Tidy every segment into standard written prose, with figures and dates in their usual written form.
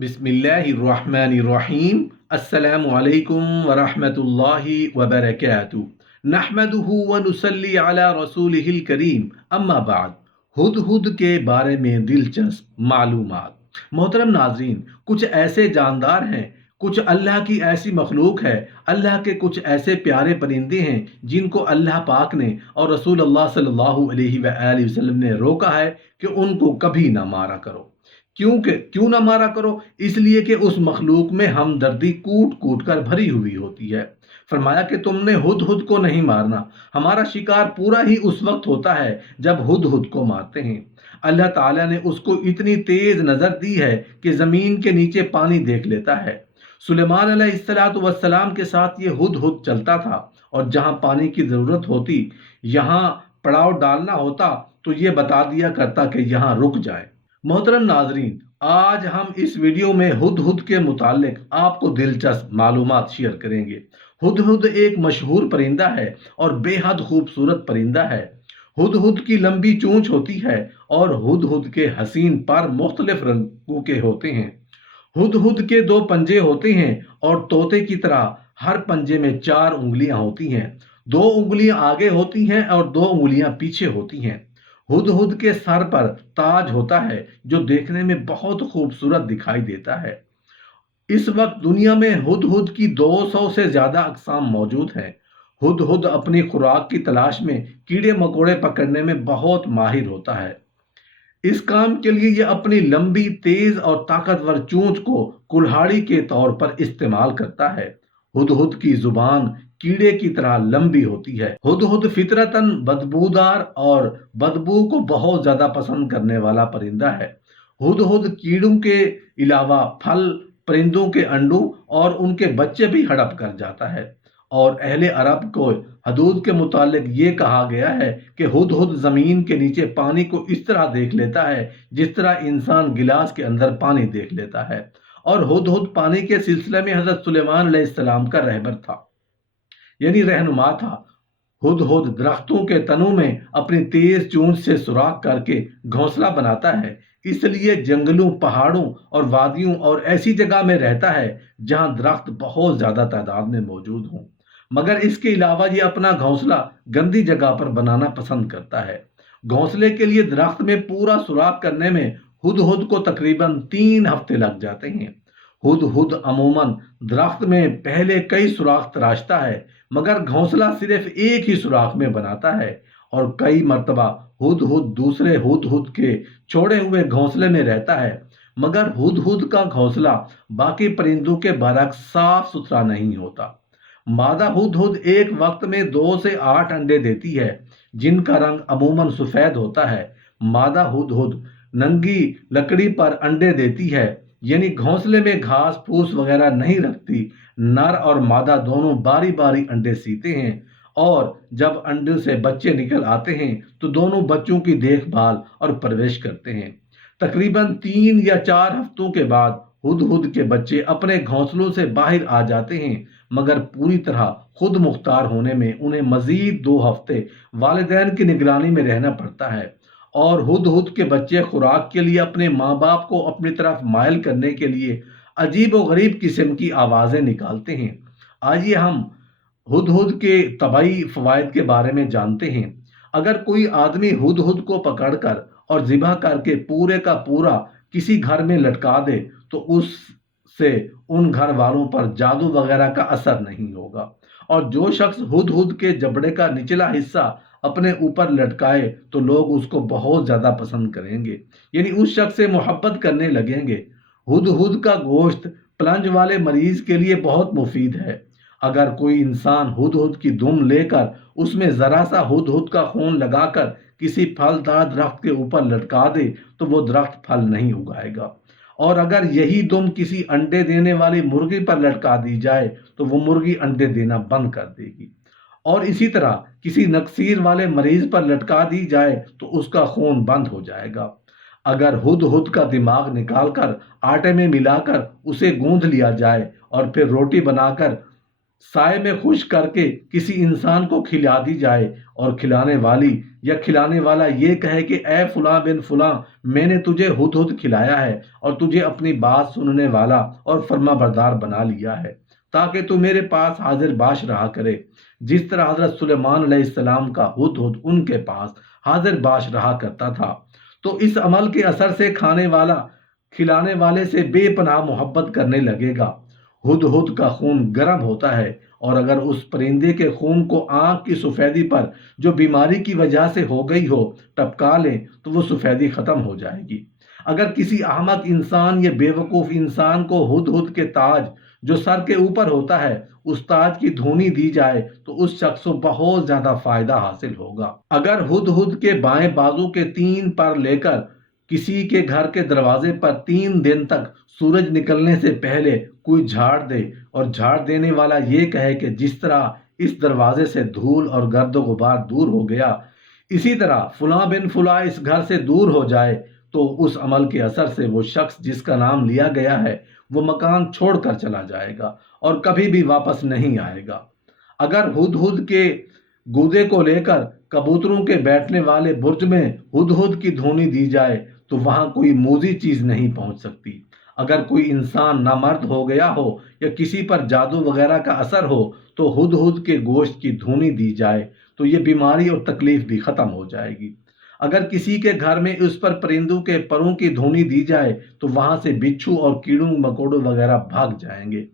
बिस्मिल्लाहिर्रहमानिर्रहीम। अस्सलामु अलैकुम वरहमतुल्लाहि वबरकातुहू। नहमदुहु व नुसल्ली अला रसूलिहिल करीम। अम्मा बाद। हुदहुद के बारे में दिलचस्प मालूमात। मोहतरम नाजरीन, कुछ ऐसे जानदार हैं, कुछ अल्लाह की ऐसी मखलूक है, अल्लाह के कुछ ऐसे प्यारे परिंदे हैं जिनको अल्लाह पाक ने और रसूल अल्लाह सल्लल्लाहु अलैहि वसल्लम ने रोका है कि उनको कभी ना मारा करो। क्यों ना मारा करो? इसलिए कि उस मखलूक में हमदर्दी कूट कूट कर भरी हुई होती है। फरमाया कि तुमने हुदहुद को नहीं मारना, हमारा शिकार पूरा ही उस वक्त होता है जब हुदहुद को मारते हैं। अल्लाह ताला ने उसको इतनी तेज नजर दी है कि जमीन के नीचे पानी देख लेता है। सुलेमान अलैहिस्सलाम के साथ ये हुदहुद चलता था, और जहां पानी की जरूरत होती, यहां पड़ाव डालना होता, तो ये बता दिया करता कि यहां रुक जाए। मोहतरम नाजरीन, आज हम इस वीडियो में हुदहुद के मुतालिक आपको दिलचस्प मालूमात शेयर करेंगे। हुदहुद एक मशहूर परिंदा है और बेहद खूबसूरत परिंदा है। हुदहुद की लंबी चोंच होती है और हुदहुद के हसीन पर मुख्तलिफ रंगों के होते हैं। हुदहुद के दो पंजे होते हैं और तोते की तरह हर पंजे में 4 उंगलियां होती हैं। 2 उंगलियां आगे होती हैं और 2 उंगलियां पीछे होती हैं। हुदहुद के सर पर ताज होता है जो देखने में बहुत खूबसूरत दिखाई देता है। इस वक्त दुनिया में हुदहुद की 200 से ज्यादा अक़साम मौजूद हैं। हुदहुद अपनी खुराक की तलाश में कीड़े मकोड़े पकड़ने में बहुत माहिर होता है। इस काम के लिए यह अपनी लंबी, तेज और ताकतवर चोंच को कुल्हाड़ी के तौर पर इस्तेमाल करता है। हुदहुद की जुबान कीड़े की तरह लंबी होती है। हुदहुद फितरतन बदबूदार और बदबू को बहुत ज्यादा पसंद करने वाला परिंदा है। हुदहुद कीड़ों के अलावा फल, परिंदों के अंडों और उनके बच्चे भी हड़प कर जाता है। और अहले अरब को हदूद के मुतालिक ये कहा गया है कि हुदहुद जमीन के नीचे पानी को इस तरह देख लेता है जिस तरह इंसान गिलास के अंदर पानी देख लेता है। और हुदहुद पानी के सिलसिले में हजरत सुलेमान अलैहिस्सलाम का रहबर था, यानी रहनुमा था। हुदहुद दरख्तों के तनों में अपनी तेज चोंच से सुराख करके घोंसला बनाता है, इसलिए जंगलों, पहाड़ों और वादियों और ऐसी जगह में रहता है जहां दरख्त बहुत ज्यादा तादाद में मौजूद हों। मगर इसके अलावा ये अपना घोंसला गंदी जगह पर बनाना पसंद करता है। घोंसले के लिए दरख्त में पूरा सुराख करने में हुदहुद को तकरीबन 3 हफ्ते लग जाते हैं। हुदहुद अमूमन दरख्त में पहले कई सुराख तराशता है, मगर घोंसला सिर्फ एक ही सुराख में बनाता है। और कई मर्तबा हुदहुद दूसरे हुदहुद के छोड़े हुए घोंसले में रहता है, मगर हुदहुद का घोंसला बाकी परिंदों के बरक्स साफ सुथरा नहीं होता। मादा हुदहुद एक वक्त में 2 से 8 अंडे देती है, जिनका रंग अमूमन सफेद होता है। मादा हुदहुद नंगी लकड़ी पर अंडे देती है, यानी घोंसले में घास फूस वगैरह नहीं रखती। नर और मादा दोनों बारी बारी अंडे सीते हैं, और जब अंडे से बच्चे निकल आते हैं तो दोनों बच्चों की देखभाल और परवरिश करते हैं। तकरीबन 3 या 4 हफ्तों के बाद हुदहुद के बच्चे अपने घोंसलों से बाहर आ जाते हैं, मगर पूरी तरह खुद मुख्तार होने में उन्हें मजीद 2 हफ्ते वालिदैन की निगरानी में रहना पड़ता है। और हुदहुद के बच्चे खुराक के लिए अपने माँ बाप को अपनी तरफ मायल करने के लिए अजीब व गरीब किस्म की आवाज़ें निकालते हैं। आइए हम हुदहुद के तबाई फवायद के बारे में जानते हैं। अगर कोई आदमी हुदहुद को पकड़कर और ज़िबा करके पूरे का पूरा किसी घर में लटका दे, तो उससे उन घर वालों पर जादू वगैरह का असर नहीं होगा। और जो शख्स हुदहुद के जबड़े का निचला हिस्सा अपने ऊपर लटकाए, तो लोग उसको बहुत ज्यादा पसंद करेंगे, यानी उस शख्स से मोहब्बत करने लगेंगे। हुदहुद का गोश्त प्लंज वाले मरीज के लिए बहुत मुफीद है। अगर कोई इंसान हुदहुद की दुम लेकर उसमें जरा सा हुदहुद का खून लगाकर किसी फलदार दरख्त के ऊपर लटका दे, तो वो दरख्त फल नहीं उगाएगा। और अगर यही दुम किसी अंडे देने वाली मुर्गी पर लटका दी जाए, तो वो मुर्गी अंडे देना बंद कर देगी। और इसी तरह किसी नक्सीर वाले मरीज पर लटका दी जाए तो उसका खून बंद हो जाएगा। अगर हुदहुद का दिमाग निकालकर आटे में मिलाकर उसे गूंथ लिया जाए और फिर रोटी बनाकर سائے میں خشک کر کے کسی انسان کو کھلا دی جائے اور کھلانے والی یا کھلانے والا یہ کہے کہ اے فلاں بن فلاں، میں نے تجھے ہدہد کھلایا ہے اور تجھے اپنی بات سننے والا اور فرما بردار بنا لیا ہے تاکہ تو میرے پاس حاضر باش رہا کرے، جس طرح حضرت سلیمان علیہ السلام کا ہدہد ان کے پاس حاضر باش رہا کرتا تھا۔ تو اس عمل کے اثر سے کھانے والا کھلانے والے سے بے پناہ محبت کرنے لگے گا۔ ہدہد کا خون گرم ہوتا ہے، اور اگر اس پرندے کے خون کو آنکھ کی سفیدی پر جو بیماری کی وجہ سے ہو گئی ہو ٹپکا لیں تو وہ سفیدی ختم ہو جائے گی۔ اگر کسی احمق انسان یا بیوقوف انسان کو ہدہد کے تاج جو سر کے اوپر ہوتا ہے اس تاج کی دھونی دی جائے تو اس شخص کو بہت زیادہ فائدہ حاصل ہوگا۔ اگر ہدہد کے بائیں بازو کے 3 پر لے کر کسی کے گھر کے دروازے پر 3 دن تک سورج نکلنے سے پہلے کوئی جھاڑ دے اور جھاڑ دینے والا یہ کہے کہ جس طرح اس دروازے سے دھول اور گرد و غبار دور ہو گیا، اسی طرح فلاں بن فلاں اس گھر سے دور ہو جائے، تو اس عمل کے اثر سے وہ شخص جس کا نام لیا گیا ہے وہ مکان چھوڑ کر چلا جائے گا اور کبھی بھی واپس نہیں آئے گا۔ اگر ہدہد کے گودے کو لے کر کبوتروں کے بیٹھنے والے برج میں ہدہد کی دھونی دی جائے تو وہاں کوئی موذی چیز نہیں پہنچ سکتی۔ اگر کوئی انسان نامرد ہو گیا ہو یا کسی پر جادو وغیرہ کا اثر ہو تو ہدہد کے گوشت کی دھونی دی جائے تو یہ بیماری اور تکلیف بھی ختم ہو جائے گی۔ اگر کسی کے گھر میں اس پر پرندوں کے پروں کی دھونی دی جائے تو وہاں سے بچھو اور کیڑوں مکوڑوں وغیرہ بھاگ جائیں گے۔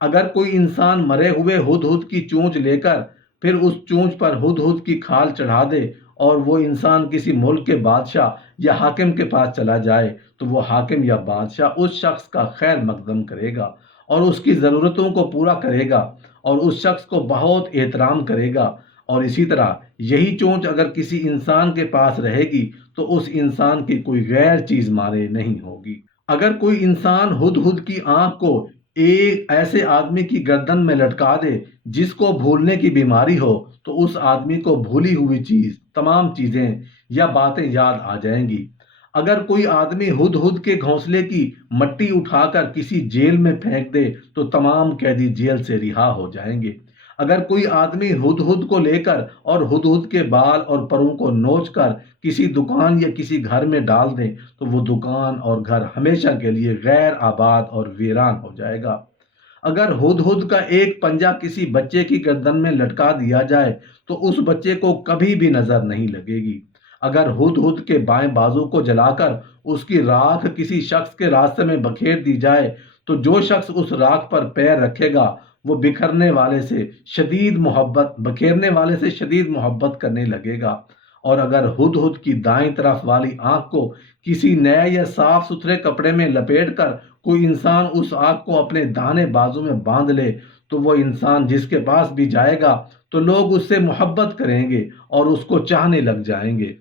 اگر کوئی انسان مرے ہوئے ہدہد کی چونچ لے کر پھر اس چونچ پر ہدہد کی کھال چڑھا دے اور وہ انسان کسی ملک کے بادشاہ یا حاکم کے پاس چلا جائے تو وہ حاکم یا بادشاہ اس شخص کا خیر مقدم کرے گا اور اس کی ضرورتوں کو پورا کرے گا اور اس شخص کو بہت احترام کرے گا۔ اور اسی طرح یہی چونچ اگر کسی انسان کے پاس رہے گی تو اس انسان کی کوئی غیر چیز مارے نہیں ہوگی۔ اگر کوئی انسان ہدہد کی آنکھ کو ایک ایسے آدمی کی گردن میں لٹکا دے جس کو بھولنے کی بیماری ہو تو اس آدمی کو بھولی ہوئی تمام چیزیں یا باتیں یاد آ جائیں گی۔ اگر کوئی آدمی ہدہد کے گھونسلے کی مٹی اٹھا کر کسی جیل میں پھینک دے تو تمام قیدی جیل سے رہا ہو جائیں گے۔ اگر کوئی آدمی ہدہد کو لے کر اور ہدہد کے بال اور پروں کو نوچ کر کسی دکان یا کسی گھر میں ڈال دے تو وہ دکان اور گھر ہمیشہ کے لیے غیر آباد اور ویران ہو جائے گا۔ اگر ہدہد کا ایک پنجہ کسی بچے کی گردن میں لٹکا دیا جائے تو اس بچے کو کبھی بھی نظر نہیں لگے گی۔ اگر ہدہد کے بائیں بازو کو جلا کر اس کی راکھ کسی شخص کے راستے میں بکھیر دی جائے تو جو شخص اس راکھ پر پیر رکھے گا وہ بکھیرنے والے سے شدید محبت کرنے لگے گا۔ اور اگر ہدہد کی دائیں طرف والی آنکھ کو کسی نئے یا صاف ستھرے کپڑے میں لپیٹ کر کوئی انسان اس آنکھ کو اپنے داہنے بازو میں باندھ لے تو وہ انسان جس کے پاس بھی جائے گا تو لوگ اس سے محبت کریں گے اور اس کو چاہنے لگ جائیں گے۔